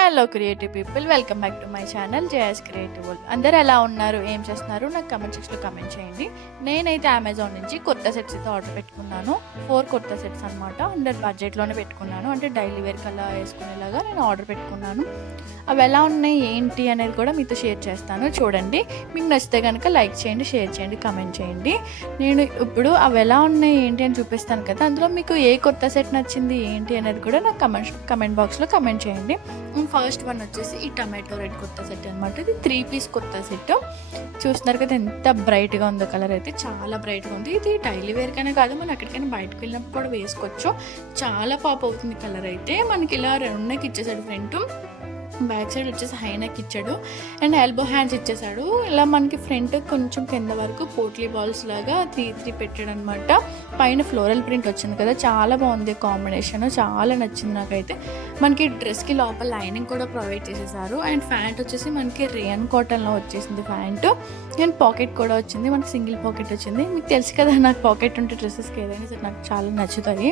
Hello creative people, welcome back to my channel JS creative world. అందరు ఎలా ఉన్నారు, ఏం చేస్తున్నారు నాకు కమెంట్ సెక్షన్లో కమెంట్ చేయండి. నేనైతే అమెజాన్ నుంచి కొత్త సెట్స్ అయితే ఆర్డర్ పెట్టుకున్నాను. 4 కొత్త సెట్స్ అనమాట. అండర్ బడ్జెట్లోనే పెట్టుకున్నాను, అంటే డైలీ వేర్కి అలా వేసుకునేలాగా నేను ఆర్డర్ పెట్టుకున్నాను. అవి ఎలా ఉన్నాయి ఏంటి అనేది కూడా మీతో షేర్ చేస్తాను, చూడండి. మీకు నచ్చితే కనుక లైక్ చేయండి, షేర్ చేయండి, కమెంట్ చేయండి. నేను ఇప్పుడు అవి ఎలా ఉన్నాయి ఏంటి అని చూపిస్తాను కదా, అందులో మీకు ఏ కొత్త సెట్ నచ్చింది ఏంటి అనేది కూడా నాకు కమెంట్ బాక్స్లో కమెంట్ చేయండి. ఫస్ట్ వన్ వచ్చేసి ఈ టమాటో రెడ్ కొత్త సెట్ అనమాట. ఇది 3 పీస్ కొత్త సెట్. చూస్తున్నారు కదా ఎంత బ్రైట్గా ఉందో, కలర్ అయితే చాలా బ్రైట్గా ఉంది. ఇది డైలీ వేర్కైనా కాదు, మనం ఎక్కడికైనా బయటకు వెళ్ళినప్పుడు కూడా వేసుకోవచ్చు. చాలా పాప్ అవుతుంది కలర్ అయితే. మనకి ఇలా రెండుకి ఇచ్చేసాడు, ఫ్రంట్ బ్యాక్ సైడ్ వచ్చేసి హై నెక్ ఇచ్చాడు అండ్ ఎల్బో హ్యాండ్స్ ఇచ్చేసాడు. ఇలా మనకి ఫ్రంట్ కొంచెం కింద వరకు పోట్లీ బాల్స్ లాగా 3 పెట్టాడు అనమాట. పైన ఫ్లోరల్ ప్రింట్ వచ్చింది కదా, చాలా బాగుంది కాంబినేషన్, చాలా నచ్చింది నాకైతే. మనకి డ్రెస్కి లోపల లైనింగ్ కూడా ప్రొవైడ్ చేసేసారు. అండ్ ప్యాంట్ వచ్చేసి మనకి రేయన్ కాటన్లో వచ్చేసింది ప్యాంట్. అండ్ పాకెట్ కూడా వచ్చింది, మనకి సింగిల్ పాకెట్ వచ్చింది. మీకు తెలుసు కదా, నాకు పాకెట్ ఉంటే డ్రెస్సెస్కి ఏదైనా సరే నాకు చాలా నచ్చుతాయి.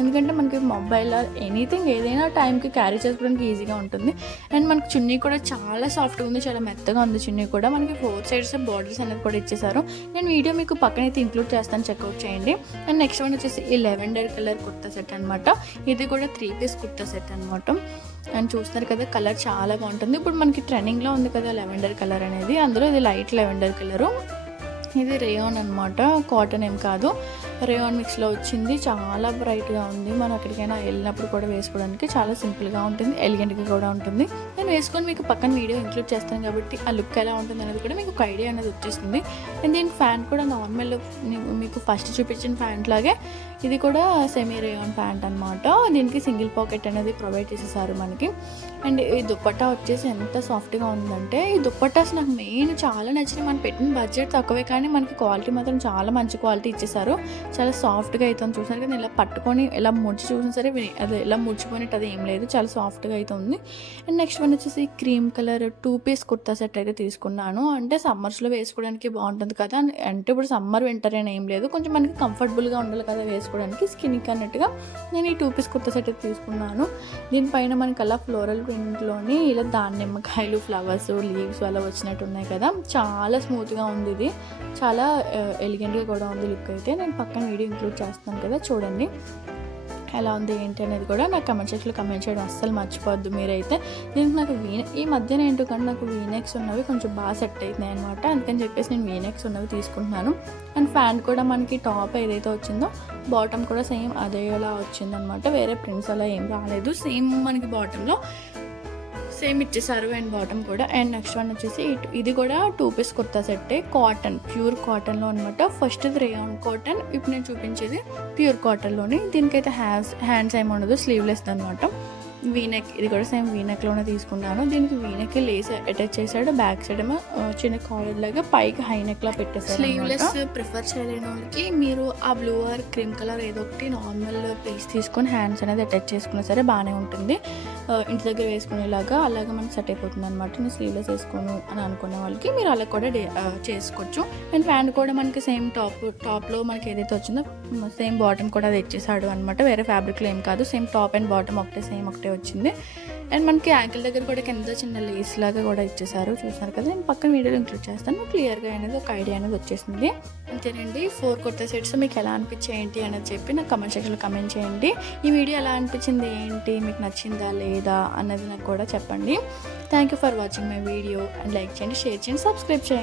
ఎందుకంటే మనకి మొబైల్ ఎనీథింగ్ ఏదైనా టైంకి క్యారీ చేసుకోవడానికి ఈజీగా ఉంటుంది. అండ్ మనకి చున్నీ కూడా చాలా సాఫ్ట్గా ఉంది, చాలా మెత్తగా ఉంది చున్నీ కూడా. మనకి 4 సైడ్స్ బార్డర్స్ అనేది కూడా ఇచ్చేసారు. నేను వీడియో మీకు పక్కనైతే ఇంక్లూడ్ చేస్తాను, చెక్అవుట్ చేయండి. అండ్ నెక్స్ట్ వన్ వచ్చేసి ఈ లెవెండర్ కలర్ కుర్తా సెట్ అనమాట. ఇది కూడా 3 పీస్ కుర్తా సెట్ అనమాట. అండ్ చూస్తారు కదా, కలర్ చాలా బాగుంటుంది. ఇప్పుడు మనకి ట్రెండింగ్లో ఉంది కదా లెవెండర్ కలర్ అనేది, అందులో ఇది లైట్ లెవెండర్ కలరు. ఇది రేయాన్ అనమాట, కాటన్ ఏం కాదు, రేయాన్ మిక్స్లో వచ్చింది. చాలా బ్రైట్గా ఉంది, మనం ఎక్కడికైనా వెళ్ళినప్పుడు కూడా వేసుకోవడానికి చాలా సింపుల్గా ఉంటుంది, ఎలిగెంట్గా కూడా ఉంటుంది. నేను వేసుకొని మీకు పక్కన వీడియో ఇంక్లూడ్ చేస్తాను కాబట్టి ఆ లుక్ ఎలా ఉంటుంది అనేది కూడా మీకు ఒక ఐడియా అనేది వచ్చేస్తుంది. అండ్ దీని ప్యాంట్ కూడా నార్మల్ మీకు ఫస్ట్ చూపించిన ప్యాంట్ లాగే ఇది కూడా సెమీ రేయాన్ ప్యాంట్ అనమాట. దీనికి సింగిల్ పాకెట్ అనేది ప్రొవైడ్ చేసేసారు మనకి. అండ్ ఈ దుప్పట్టా వచ్చేసి ఎంత సాఫ్ట్గా ఉందంటే, ఈ దుప్పట్టాస్ నాకు మెయిన్ చాలా నచ్చింది. మనం పెట్టిన బడ్జెట్ తక్కువే కానీ మనకి క్వాలిటీ మాత్రం చాలా మంచి క్వాలిటీ ఇచ్చేసారు. చాలా సాఫ్ట్గా అవుతుంది. చూసారు కదా, ఇలా పట్టుకొని ఇలా ముడిచి చూసినా సరే అది ఇలా ముడిచిపోయినట్టు అది ఏం లేదు, చాలా సాఫ్ట్గా అవుతుంది. అండ్ నెక్స్ట్ వన్ వచ్చేసి cream colour 2 piece kurta set అయితే తీసుకున్నాను. అంటే సమ్మర్స్లో వేసుకోవడానికి బాగుంటుంది కదా, అంటే ఇప్పుడు సమ్మర్ వింటర్ అని ఏం లేదు, కొంచెం మనకి కంఫర్టబుల్గా ఉండాలి కదా వేసుకోవడానికి, స్కిన్కి అన్నట్టుగా నేను ఈ 2 పీస్ కుర్తా సెట్ అయితే తీసుకున్నాను. దీనిపైన మనకి అలా ఫ్లోరల్ ప్రింట్లోని ఇలా దానిమ్మకాయలు, ఫ్లవర్స్, లీవ్స్ అలా వచ్చినట్టు ఉన్నాయి కదా, చాలా స్మూత్గా ఉంది. ఇది చాలా ఎలిగెంట్గా కూడా ఉంది లుక్ అయితే. నేను పక్కన వీడియో ఇంక్లూడ్ చేస్తాను కదా, చూడండి ఎలా ఉంది ఏంటి అనేది కూడా నాకు కమెంట్ సెక్షన్లో కమెంట్ చేయడం అస్సలు మర్చిపోవద్దు మీరైతే. దీనికి నాకు ఈ మధ్యన ఏంటో కానీ నాకు వీనెక్స్ ఉన్నవి కొంచెం బాగా సెట్ అవుతున్నాయి అనమాట, అందుకని చెప్పేసి నేను వీనెక్స్ ఉన్నవి తీసుకుంటున్నాను. అండ్ ప్యాంట్ కూడా మనకి టాప్ ఏదైతే వచ్చిందో బాటమ్ కూడా సేమ్ అదేలా వచ్చిందనమాట, వేరే ప్రింట్స్ అలా ఏం రాలేదు, సేమ్ మనకి బాటంలో సేమ్ ఇచ్చేసారు అండ్ బాటమ్ కూడా. అండ్ నెక్స్ట్ వన్ వచ్చేసి ఇది కూడా 2 పీస్ కుర్తా సెట్టే, కాటన్, ప్యూర్ కాటన్లో అనమాట. ఫస్ట్ ఇది రేయాన్ కాటన్, ఇప్పుడు నేను చూపించేది ప్యూర్ కాటన్లోని. దీనికైతే హ్యాండ్స్ ఏమి ఉండదు, స్లీవ్లెస్ అనమాట. వీనెక్, ఇది కూడా సేమ్ వీనెక్లోనే తీసుకున్నాను. దీనికి వీనెక్ లేస్ అటాచ్ చేశాడు, బ్యాక్ సైడ్ ఏమో చిన్న కాలర్ లాగా, పైకి హై నెక్లా పెట్టేసాడు. స్లీవ్లెస్ ప్రిఫర్ చేయలేని వాళ్ళకి మీరు ఆ బ్లూ ఆర్ క్రీమ్ కలర్ ఏదో ఒకటి నార్మల్ పీస్ తీసుకొని హ్యాండ్స్ అనేది అటాచ్ చేసుకున్నా సరే బాగానే ఉంటుంది, ఇంటి దగ్గర వేసుకునేలాగా అలాగే మనకి సెట్ అయిపోతుంది అనమాట. నేను స్లీవ్లెస్ వేసుకోను అని అనుకునే వాళ్ళకి మీరు అలా కూడా చేసుకోవచ్చు. అండ్ ప్యాంట్ కూడా మనకి సేమ్ టాప్లో మనకి ఏదైతే వచ్చిందో సేమ్ బాటమ్ కూడా అది ఇచ్చేసాడు అనమాట, వేరే ఫ్యాబ్రిక్లో ఏం కాదు, సేమ్ టాప్ అండ్ బాటమ్ ఒకటే సేమ్ ఒకటే వచ్చింది. అండ్ మనకి యాంకిల్ దగ్గర కూడా కింద చిన్న లేస్ లాగా కూడా ఇచ్చేసారు, చూసారు కదా. నేను పక్కన వీడియోలో ఇంక్లూడ్ చేస్తాను, క్లియర్గా అనేది ఒక ఐడియా అనేది వచ్చేసింది. అంతేనండి, 4 కొత్త సెట్స్ మీకు ఎలా అనిపించాయి ఏంటి అనేది చెప్పి నాకు కమెంట్ సెక్షన్లో కమెంట్ చేయండి. ఈ వీడియో ఎలా అనిపించింది ఏంటి, మీకు నచ్చిందా లేదా అన్నది నాకు కూడా చెప్పండి. Thank you for watching my video. And like చేయండి, షేర్ చేయండి, సబ్స్క్రైబ్ చేయండి.